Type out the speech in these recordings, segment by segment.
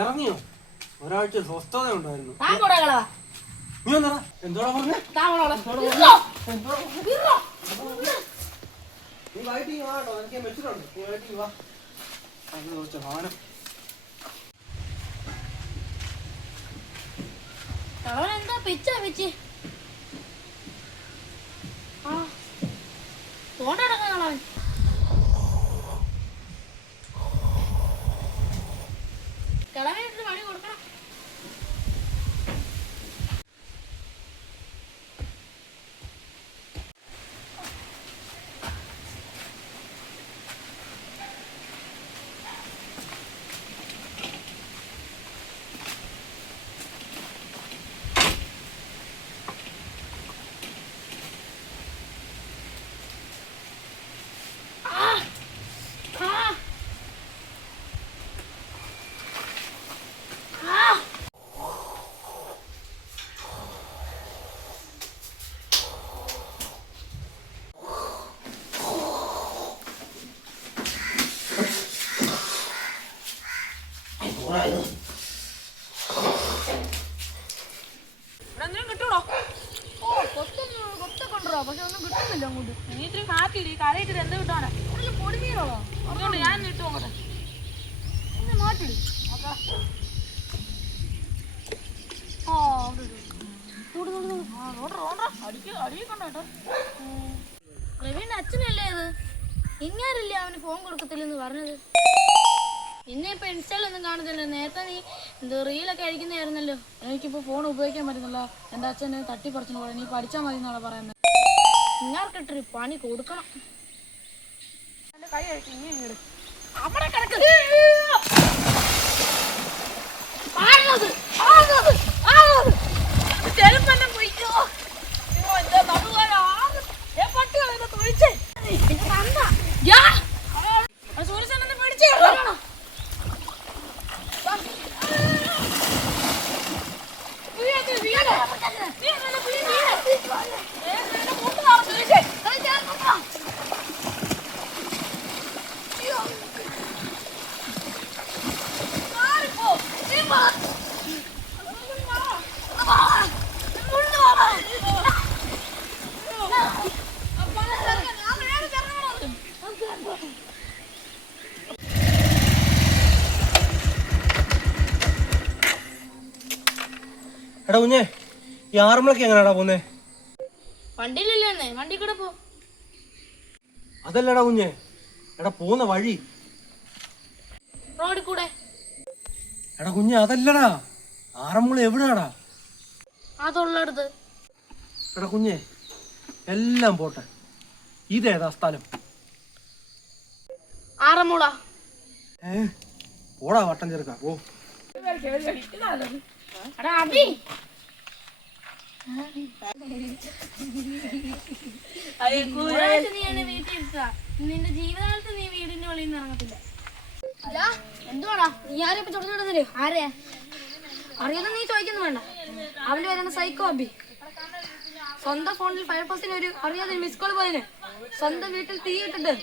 ഇറങ്ങിയോ? ഒരാഴ്ച സ്വസ്ഥത ഉണ്ടായിരുന്നു. നീ വന്നടാ. എന്തോടാ പറഞ്ഞേ? നീ വൈകിട്ട് വാട്ടോ, എനിക്ക് വെച്ചിട്ടുണ്ട്. നീ വൈകിട്ട് വാ. അന്ന് കുറച്ച് സാധനം എന്താ പിച്ചാ പിച്ച് തോണ്ടടക്കാൻ കിളവനായിട്ട് പണി കൊടുക്കണം. കിട്ടൂടോ? കൊത്തൊക്കെ ഉണ്ടോ? പക്ഷെ ഒന്നും കിട്ടുന്നില്ല അങ്ങോട്ട്. നീ ഇത്തിരി കാത്തിരി, കരയിട്ട് എന്ത് കിട്ടാനാ? പൊടിമീനോ? അതുകൊണ്ട് ഞാൻ ഇട്ടു അങ്ങോട്ടെ. ഒന്ന് മാറ്റിടി. റവീന്റെ അച്ഛനല്ലേ ഇത്? ഇങ്ങാരല്ലേ അവന് ഫോൺ കൊടുക്കത്തില്ലെന്ന് പറഞ്ഞത്? ഇന്നെ ഇപ്പൊ ഇൻസ്റ്റയിലൊന്നും കാണത്തില്ല. നേരത്തെ നീ എന്ത് റീലൊക്കെ അഴിക്കുന്നതായിരുന്നല്ലോ. എനിക്കിപ്പോ ഫോൺ ഉപയോഗിക്കാൻ പറ്റുന്നില്ല. എന്റെ അച്ഛനെ തട്ടിപ്പറിച്ചു പോലെ. നീ പഠിച്ചാൽ മതി എന്നാണ് പറയുന്നത്. ഇങ്ങാർക്കിട്ടൊരു പണി കൊടുക്കണം. എന്റെ കൈ അഴിച്ച് ഇങ്ങനെ അവിടെ കിടക്ക്. ചെരുപ്പന്നെ പോയിക്കോ. എന്താ നടുവാനോ പട്ടി കളയുന്ന തൊഴിച്ചേ സൂര്യസേനെ പേടിച്ചേ. എടാ കുഞ്ഞേ, ഈ ആറന്മുളക്ക് എങ്ങനെയാടാ പോന്നേ? വണ്ടിയിലല്ലേ, വണ്ടി കൂടെ പോ. അതല്ലടാ കുഞ്ഞേ, എടാ പോന്ന വഴി റോഡിൽ കൂടെ. എടാ കുഞ്ഞെ അതല്ലടാ, ആറന്മുള എവിടാടാ? അതുള്ളടുത്ത്. എടാ കുഞ്ഞെ എല്ലാം പോട്ടെ, ഇതേതാ സ്ഥലം? ആറന്മുള. പോടാ വട്ടം ചേർക്കാം. ഓ നിന്റെ ജീവിതകാലത്ത് നീ വീടിന്റെ വെളിയിൽ നിന്ന് ഇറങ്ങത്തില്ല. എന്തുവാടാ നീ ആരെയും തുടങ്ങിവിടുന്നില്ലേ? ആരെയാ അറിയാതെ നീ ചോദിക്കുന്നു വേണ്ട. അവന്റെ പേരാണ് സൈക്കോ അബി. സ്വന്തം ഫോണിൽ ഫയർഫോഴ്സിന് ഒരു അറിയാതെ മിസ് കോൾ പോയതിന് സ്വന്തം വീട്ടിൽ തീ ഇട്ടിട്ട്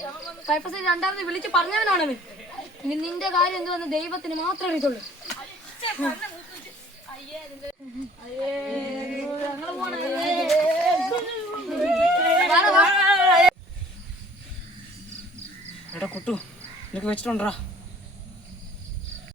ഫയർഫോഴ്സിന് രണ്ടാമത് വിളിച്ച് പറഞ്ഞവനാണവൻ. ഇനി നിന്റെ കാര്യം എന്തുവന്ന് ദൈവത്തിന് മാത്രമേ അറിയത്തുള്ളൂ. എടാ കുട്ടു, നിനക്ക് വെച്ചിട്ടുണ്ടാ?